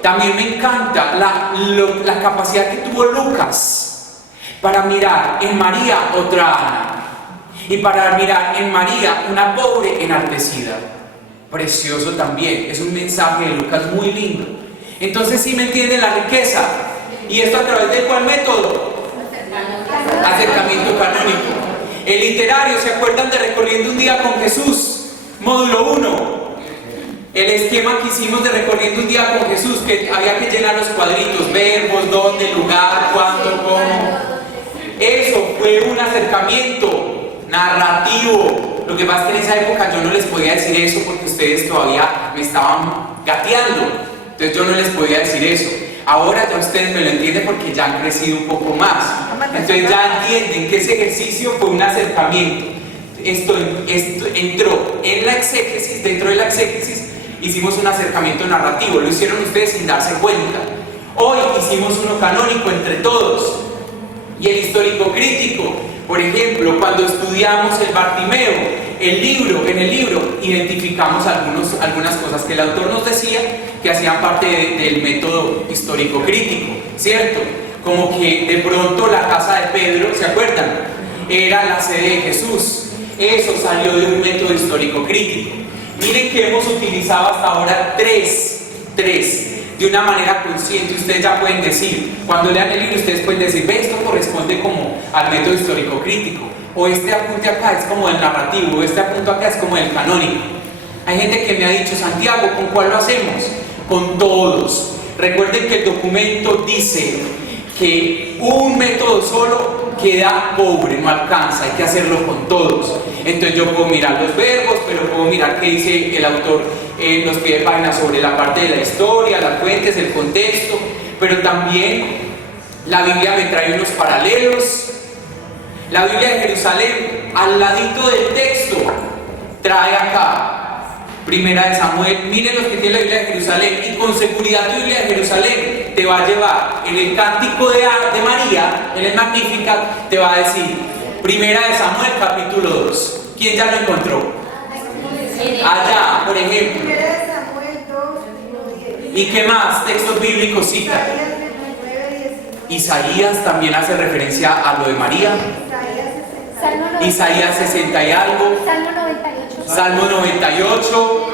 también me encanta la capacidad que tuvo Lucas para mirar en María otra Ana y para mirar en María una pobre enaltecida. Precioso también, es un mensaje de Lucas muy lindo. Entonces sí me entienden la riqueza. ¿Y esto a través de cuál método? Acercamiento canónico. El literario, ¿se acuerdan de Recorriendo un día con Jesús? Módulo 1. El esquema que hicimos de Recorriendo un día con Jesús, que había que llenar los cuadritos, verbos, dónde, lugar, cuándo, cómo. Eso fue un acercamiento narrativo. Lo que pasa es que en esa época yo no les podía decir eso porque ustedes todavía me estaban gateando. Entonces yo no les podía decir eso. Ahora ya ustedes me lo entienden porque ya han crecido un poco más. Entonces ya entienden que ese ejercicio fue un acercamiento. Esto entró en la exégesis, dentro de la exégesis hicimos un acercamiento narrativo, lo hicieron ustedes sin darse cuenta. Hoy hicimos uno canónico entre todos. Y el histórico crítico, por ejemplo, cuando estudiamos el Bartimeo, en el libro identificamos algunas cosas que el autor nos decía que hacían parte del método histórico crítico, ¿cierto? Como que de pronto la casa de Pedro, ¿se acuerdan? Era la sede de Jesús. Eso salió de un método histórico crítico. Miren que hemos utilizado hasta ahora tres, de una manera consciente. Ustedes ya pueden decir, cuando lean el libro, ustedes pueden decir, ve, esto corresponde como al método histórico crítico, o este apunte acá es como el narrativo, o este apunte acá es como el canónico. Hay gente que me ha dicho, Santiago, ¿con cuál lo hacemos? Con todos. Recuerden que el documento dice que un método solo queda pobre, no alcanza, hay que hacerlo con todos. Entonces yo puedo mirar los verbos, pero puedo mirar qué dice el autor en los pies de página sobre la parte de la historia, las fuentes, el contexto, pero también la Biblia me trae unos paralelos. La Biblia de Jerusalén, al ladito del texto, trae acá Primera de Samuel. Miren los que tienen la Biblia de Jerusalén, y con seguridad tu Biblia de Jerusalén te va a llevar en el cántico de María, en el Magnificat, te va a decir Primera de Samuel capítulo 2. ¿Quién ya lo encontró? Allá, por ejemplo. Primera de Samuel 2, 1, 10. ¿Y qué más textos bíblicos cita? Isaías también hace referencia a lo de María. Isaías 60 y algo. Salmo 98.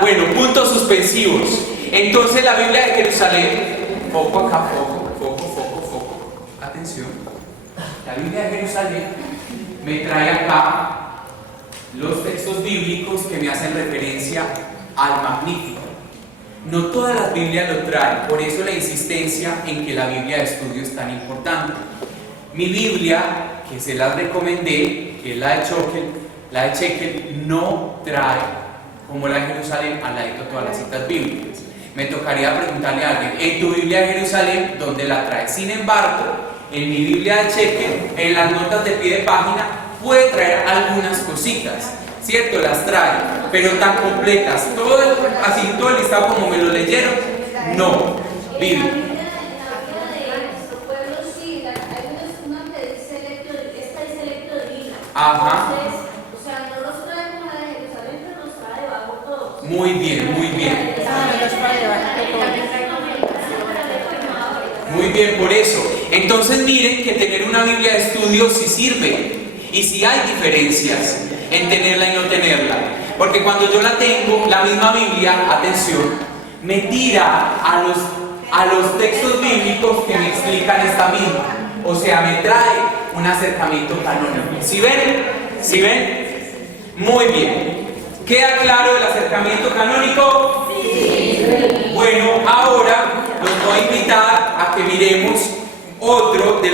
Bueno, puntos suspensivos. Entonces la Biblia de Jerusalén, foco acá, foco. Atención. La Biblia de Jerusalén me trae acá los textos bíblicos que me hacen referencia al Magnífico. No todas las Biblias lo traen, por eso la insistencia en que la Biblia de estudio es tan importante. Mi Biblia, que se las recomendé, que es la de Shekel, no trae, como la de Jerusalén, al ladito todas las citas bíblicas. Me tocaría preguntarle a alguien, en tu Biblia de Jerusalén, ¿dónde la trae? Sin embargo, en mi Biblia de Shekel, en las notas de pie de página, puede traer algunas cositas. ¿cierto? Las trae, pero tan completas, así todo el listado como me lo leyeron, no. En la Vivi. Biblia de nuestro pueblo sí, hay una que dice esta dice electo divina. Ajá. Entonces, o sea, no los trae como la de Jerusalén, pero los trae debajo todos. Muy bien, muy bien. Muy bien, por eso. Entonces miren que tener una Biblia de estudio sí sirve. Y sí hay diferencias en tenerla y no tenerla. Porque cuando yo la tengo, la misma Biblia, atención, me tira a los textos bíblicos que me explican esta misma. O sea, me trae un acercamiento canónico. ¿Sí ven? ¿Sí ven? Muy bien. ¿Queda claro el acercamiento canónico? Sí. Bueno, ahora los voy a invitar a que miremos otro de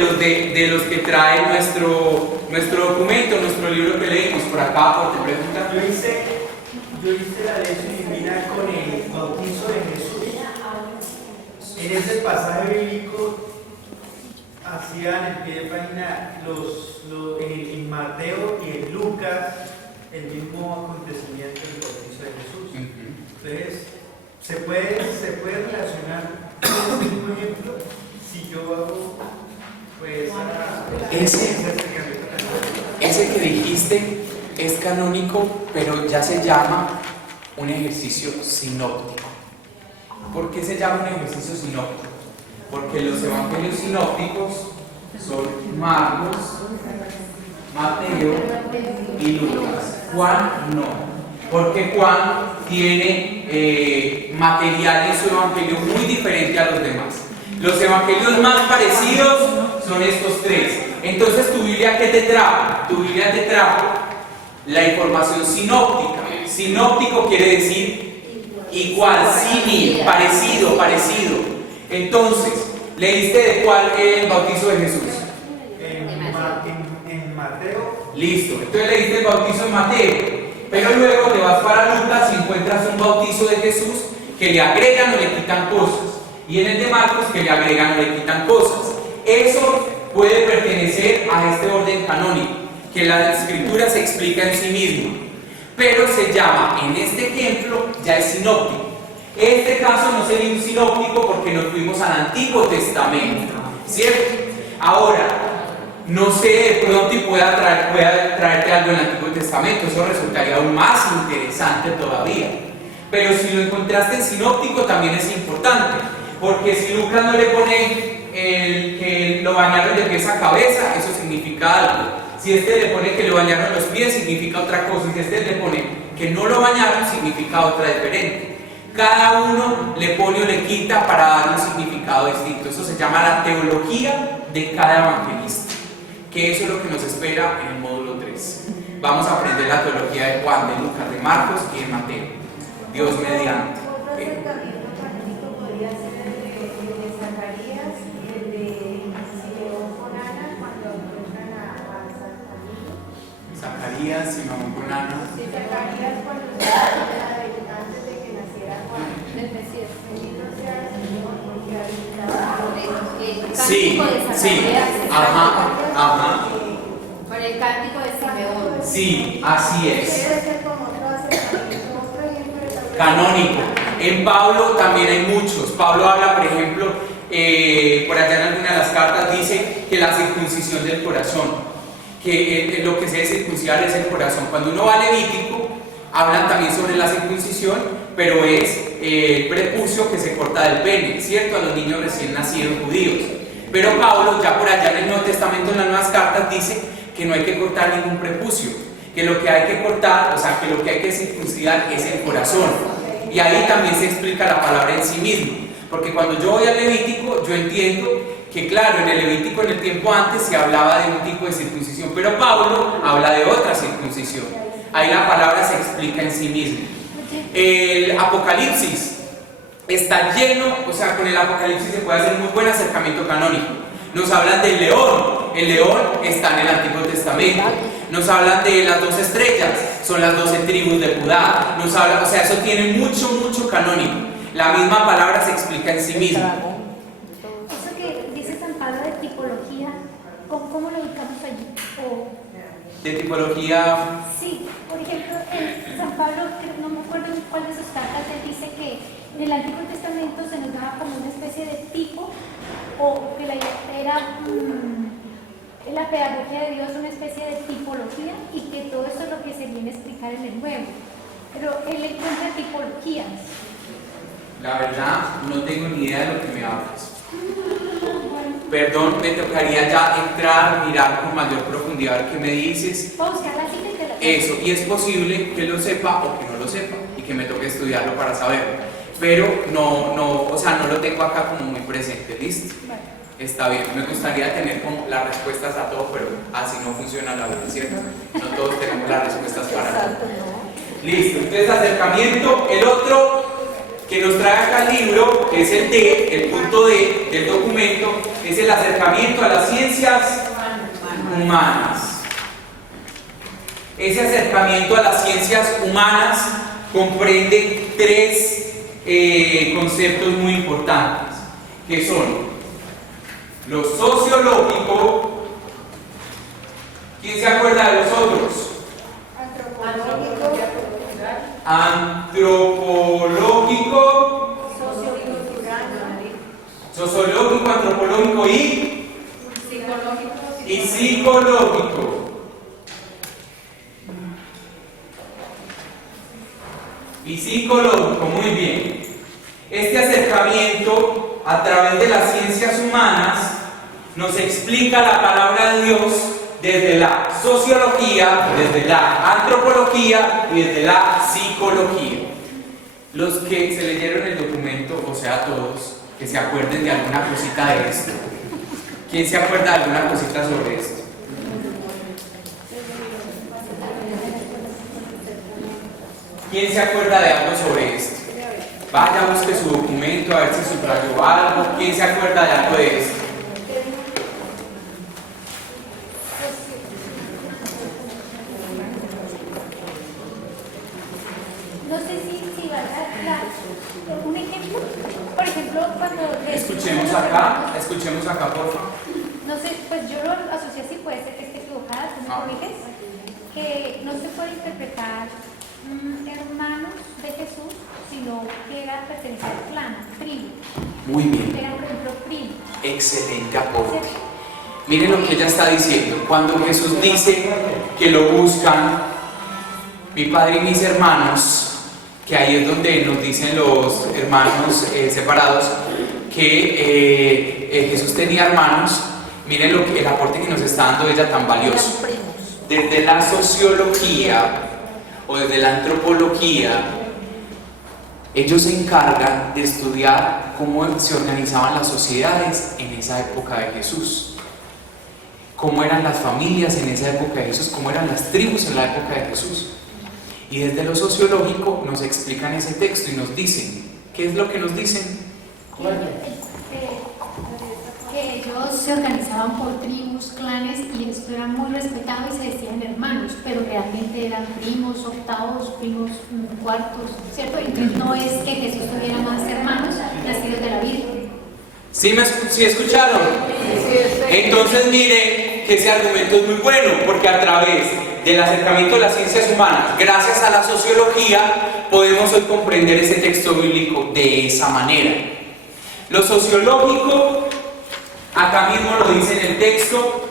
los que trae nuestro documento, nuestro libro que leímos. Por acá, ¿te preguntan? Yo hice la lección divina con el bautizo de Jesús. En ese pasaje bíblico hacían en pie de página en Mateo y en Lucas el mismo acontecimiento del bautizo de Jesús. Entonces, se puede relacionar con el mismo ejemplo si yo hago pues Ese que dijiste es canónico, pero ya se llama un ejercicio sinóptico. ¿Por qué se llama un ejercicio sinóptico? Porque los evangelios sinópticos son Marcos, Mateo y Lucas. Juan no, porque Juan tiene material en su evangelio muy diferente a los demás. Los evangelios más parecidos son estos tres. Entonces, ¿tu Biblia qué te trajo? Tu Biblia te trajo la información sinóptica. Sinóptico quiere decir igual, símil, parecido. Entonces, ¿leíste de cuál es el bautizo de Jesús? en Mateo. Listo, entonces leíste el bautizo en Mateo, pero luego te vas para Lucas y encuentras un bautizo de Jesús que le agregan o le quitan cosas, y en el de Marcos que le agregan o le quitan cosas. Eso puede pertenecer a este orden canónico, que la escritura se explica en sí misma, pero se llama, en este ejemplo, ya es sinóptico. Este caso no sería un sinóptico porque nos fuimos al Antiguo Testamento, ¿cierto? Ahora, no sé de pronto y pueda traerte algo en el Antiguo Testamento, eso resultaría aún más interesante todavía. Pero si lo encontraste en sinóptico también es importante, porque si Lucas no le pone que lo bañaron de pies a cabeza, eso significa algo. Si este le pone que lo bañaron los pies, significa otra cosa. Y si este le pone que no lo bañaron, significa otra diferente. Cada uno le pone o le quita para dar un significado distinto. Eso se llama la teología de cada evangelista, que eso es lo que nos espera en el módulo 3. Vamos a aprender la teología de Juan, de Lucas, de Marcos y de Mateo. Dios mediante. Otro acercamiento canónico podría ser el de Zacarías y el de Simeón con Ana cuando encuentran a Satanás. Zacarías, Simeón con Ana. Sí, Zacarías cuando se antes de que naciera Juan. Del Mesías. Bendito sea el Señor porque habitaba Sí, sí, ajá. Por el cántico de Simeón. Sí, así es. Debe ser como otro acercamiento, otro ejemplo de la Canónico. En Pablo también hay muchos. Pablo habla, por ejemplo, por allá en alguna de las cartas dice que la circuncisión del corazón, que lo que se debe circuncidar es el corazón. Cuando uno va a Levítico, hablan también sobre la circuncisión, pero es el prepucio que se corta del pene, ¿cierto? A los niños recién nacidos judíos. Pero Pablo, ya por allá en el Nuevo Testamento, en las nuevas cartas, dice que no hay que cortar ningún prepucio, que lo que hay que cortar, o sea, que lo que hay que circuncidar es el corazón. Y ahí también se explica la palabra en sí misma, porque cuando yo voy al Levítico, yo entiendo que claro, en el Levítico en el tiempo antes se hablaba de un tipo de circuncisión, pero Pablo habla de otra circuncisión. Ahí la palabra se explica en sí misma. El Apocalipsis está lleno, o sea, con el Apocalipsis se puede hacer muy buen acercamiento canónico. Nos hablan del león, el león está en el Antiguo Testamento. Nos hablan de las 12 estrellas, son las 12 tribus de Judá. Nos hablan, o sea, eso tiene mucho canónico. La misma palabra se explica en sí misma. Eso que dice San Pablo de tipología, ¿cómo lo ubicamos allí? de tipología. Sí, por ejemplo, San Pablo, que no me acuerdo en cuál de sus cartas, él dice que en el Antiguo Testamento se nos daba como una especie de tipo, o que era la pedagogía de Dios una especie de tipología, y que todo esto es lo que se viene a explicar en el Nuevo. Pero él encuentra tipologías. La verdad, no tengo ni idea de lo que me hablas. Perdón, me tocaría ya entrar, mirar con mayor profundidad a ver qué me dices. Vamos a buscar la cita y te la Eso, y es posible que lo sepa o que no lo sepa, y que me toque estudiarlo para saberlo. Pero o sea, no lo tengo acá como muy presente, ¿listo? Bueno. Está bien, me gustaría tener como las respuestas a todo, pero así no funciona la vida, ¿cierto? No todos tenemos las respuestas para todo. Listo, entonces acercamiento. El otro que nos trae acá el libro, que es el D, el punto D del documento, es el acercamiento a las ciencias humanas. Ese acercamiento a las ciencias humanas comprende tres conceptos muy importantes, que son lo sociológico. ¿Quién se acuerda de los otros? Antropológico, sociológico, antropológico y psicológico. Y psicológico, muy bien. Este acercamiento a través de las ciencias humanas nos explica la palabra de Dios desde la sociología, desde la antropología y desde la psicología. Los que se leyeron el documento, o sea, todos, que se acuerden de alguna cosita de esto. ¿Quién se acuerda de alguna cosita sobre esto? ¿Quién se acuerda de algo sobre esto? Vaya, busque su documento a ver si subrayó algo. ¿Quién se acuerda de algo de esto? No sé si va a dar un ejemplo. Por ejemplo, cuando... Escuchemos acá, por favor. No sé, pues yo lo asocié así, puede ser que esté equivocada, tú me corriges, que no se puede interpretar hermanos de Jesús, sino que era pertenecer al clan, tribu. Muy bien. Era, por ejemplo, primo. Excelente aporte. Miren lo que ella está diciendo. Cuando Jesús dice que lo buscan, mi padre y mis hermanos, que ahí es donde nos dicen los hermanos separados, que Jesús tenía hermanos. Miren el aporte que nos está dando ella tan valioso. Desde la sociología o desde la antropología, ellos se encargan de estudiar cómo se organizaban las sociedades en esa época de Jesús, cómo eran las familias en esa época de Jesús, cómo eran las tribus en la época de Jesús. Y desde lo sociológico nos explican ese texto y nos dicen, ¿qué es lo que nos dicen? Que ellos se organizaban por tribus, clanes, y esto era muy respetado y se decían hermanos, pero realmente eran primos, octavos, primos cuartos, ¿cierto? Entonces no es que Jesús tuviera más hermanos nacidos de la Virgen. ¿Sí escucharon? Entonces miren que ese argumento es muy bueno, porque a través del acercamiento de las ciencias humanas, gracias a la sociología, podemos hoy comprender ese texto bíblico de esa manera. Lo sociológico, acá mismo lo dice en el texto.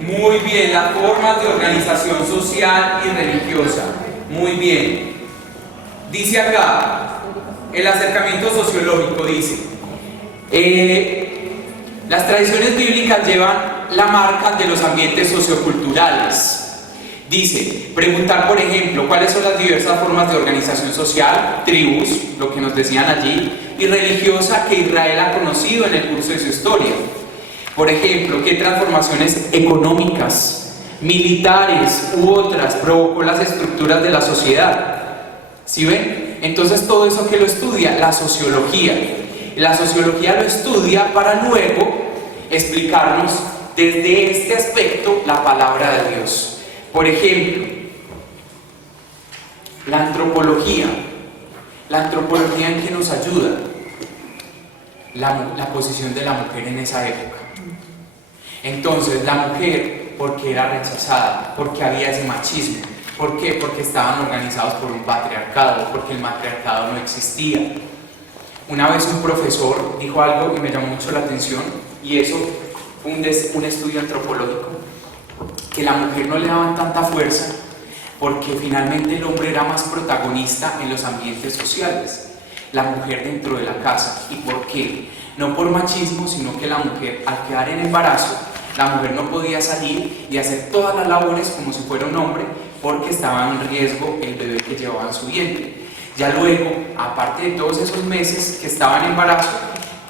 Muy bien, las formas de organización social y religiosa. Muy bien. Dice acá, el acercamiento sociológico dice, las tradiciones bíblicas llevan la marca de los ambientes socioculturales. Dice, preguntar, por ejemplo, cuáles son las diversas formas de organización social, tribus, lo que nos decían allí, y religiosa que Israel ha conocido en el curso de su historia. Por ejemplo, qué transformaciones económicas, militares u otras provocó las estructuras de la sociedad. ¿Sí ven? Entonces todo eso que lo estudia la sociología. La sociología lo estudia para luego explicarnos desde este aspecto la palabra de Dios. Por ejemplo, la antropología. ¿La antropología en qué nos ayuda? la posición de la mujer en esa época. Entonces la mujer, porque era rechazada, porque había ese machismo. ¿Por qué? Porque estaban organizados por un patriarcado, porque el matriarcado no existía. Una vez un profesor dijo algo que me llamó mucho la atención, y eso fue un estudio antropológico, que la mujer no le daban tanta fuerza porque finalmente el hombre era más protagonista en los ambientes sociales, la mujer dentro de la casa. ¿Y por qué? No por machismo, sino que la mujer, al quedar en embarazo, la mujer no podía salir y hacer todas las labores como si fuera un hombre, porque estaba en riesgo el bebé que llevaba en su vientre. Ya luego, aparte de todos esos meses que estaba en embarazo,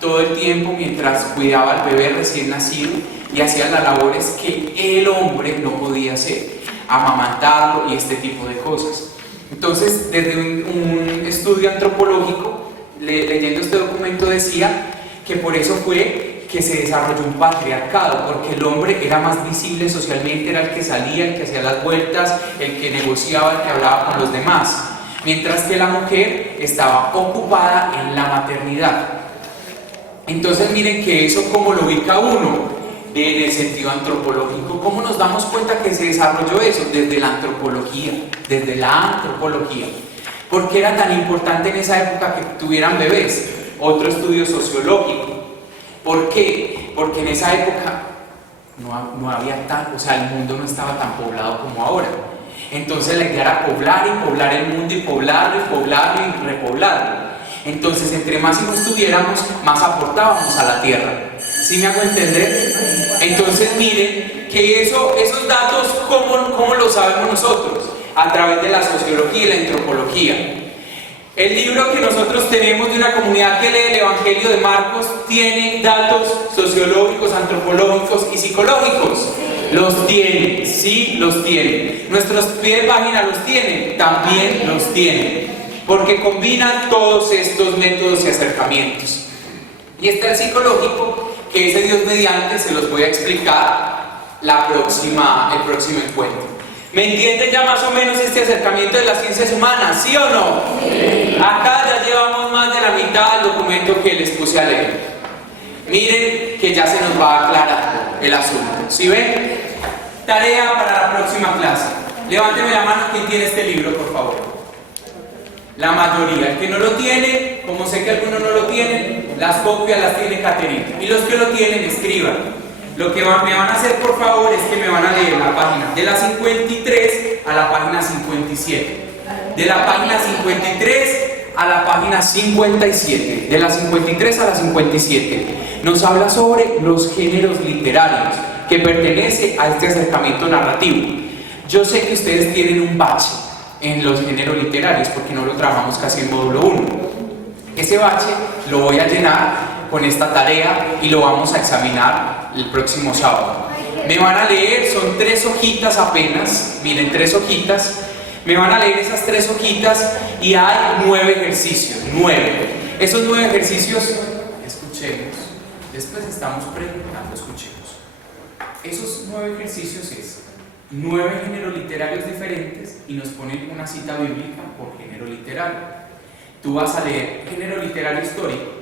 todo el tiempo mientras cuidaba al bebé recién nacido y hacía las labores que el hombre no podía hacer, amamantarlo y este tipo de cosas. Entonces, desde un estudio antropológico, leyendo este documento, decía que por eso fue que se desarrolló un patriarcado, porque el hombre era más visible socialmente, era el que salía, el que hacía las vueltas, el que negociaba, el que hablaba con los demás, mientras que la mujer estaba ocupada en la maternidad. Entonces miren que eso como lo ubica uno en el sentido antropológico. ¿Cómo nos damos cuenta que se desarrolló eso? Desde la antropología, desde la antropología. ¿Por qué era tan importante en esa época que tuvieran bebés? Otro estudio sociológico. ¿Por qué? Porque en esa época no había el mundo no estaba tan poblado como ahora. Entonces la idea era poblar y poblar el mundo, y poblarlo y poblarlo y repoblarlo. Entonces, entre más hijos tuviéramos, más aportábamos a la tierra. ¿Sí me hago entender? Entonces, miren que esos datos, ¿cómo lo sabemos nosotros? A través de la sociología y la antropología. El libro que nosotros tenemos de una comunidad que lee el Evangelio de Marcos tiene datos sociológicos, antropológicos y psicológicos. Los tiene, sí los tiene. Nuestros pies de página los tienen, también los tienen, porque combinan todos estos métodos y acercamientos. Y está el psicológico, que ese Dios mediante se los voy a explicar el próximo encuentro. ¿Me entienden ya más o menos este acercamiento de las ciencias humanas? ¿Sí o no? Sí. Acá ya llevamos más de la mitad del documento que les puse a leer. Miren que ya se nos va aclarando el asunto. ¿Sí ven? Tarea para la próxima clase. Levánteme la mano quien tiene este libro, por favor. La mayoría. El que no lo tiene, como sé que algunos no lo tienen, las copias las tiene Caterina. Y los que lo tienen, escriban. Lo que me van a hacer, por favor, es que me van a leer la página de la 53 a la página 57. De la página 53 a la página 57. De la 53 a la 57. Nos habla sobre los géneros literarios, que pertenece a este acercamiento narrativo. Yo sé que ustedes tienen un bache en los géneros literarios, porque no lo trabajamos casi en módulo 1. Ese bache lo voy a llenar con esta tarea y lo vamos a examinar el próximo sábado. Me van a leer, son 3 hojitas apenas, miren, 3 hojitas. Me van a leer esas 3 hojitas y hay 9 ejercicios, 9. Esos 9 ejercicios, escuchemos, después estamos preguntando, escuchemos. Esos 9 ejercicios es 9 géneros literarios diferentes y nos ponen una cita bíblica por género literario. Tú vas a leer género literario histórico,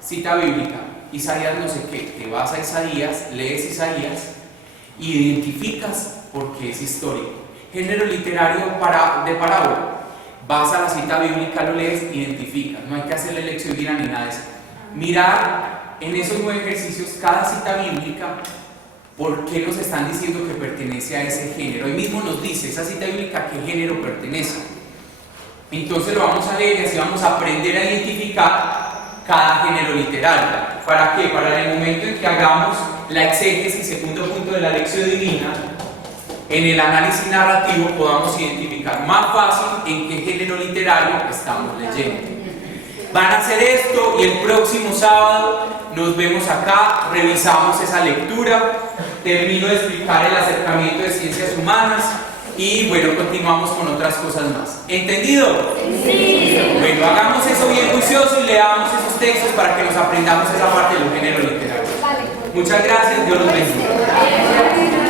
cita bíblica, Isaías no sé qué, te vas a Isaías, lees Isaías, identificas por qué es histórico. Género literario de parábola, vas a la cita bíblica, lo lees, identificas, no hay que hacerle lección ni nada de eso. Mirar en esos 9 ejercicios cada cita bíblica, por qué nos están diciendo que pertenece a ese género. Ahí mismo nos dice esa cita bíblica a qué género pertenece. Entonces lo vamos a leer y así vamos a aprender a identificar cada género literario. ¿Para qué? Para en el momento en que hagamos la exégesis, segundo punto de la lección divina, en el análisis narrativo podamos identificar más fácil en qué género literario estamos leyendo. Van a hacer esto y el próximo sábado nos vemos acá, revisamos esa lectura, termino de explicar el acercamiento de ciencias humanas y bueno, continuamos con otras cosas más. ¿Entendido? Sí. Bueno, hagamos eso bien juicioso y leamos esos textos para que nos aprendamos esa parte de los géneros literarios. Muchas gracias, Dios los bendiga.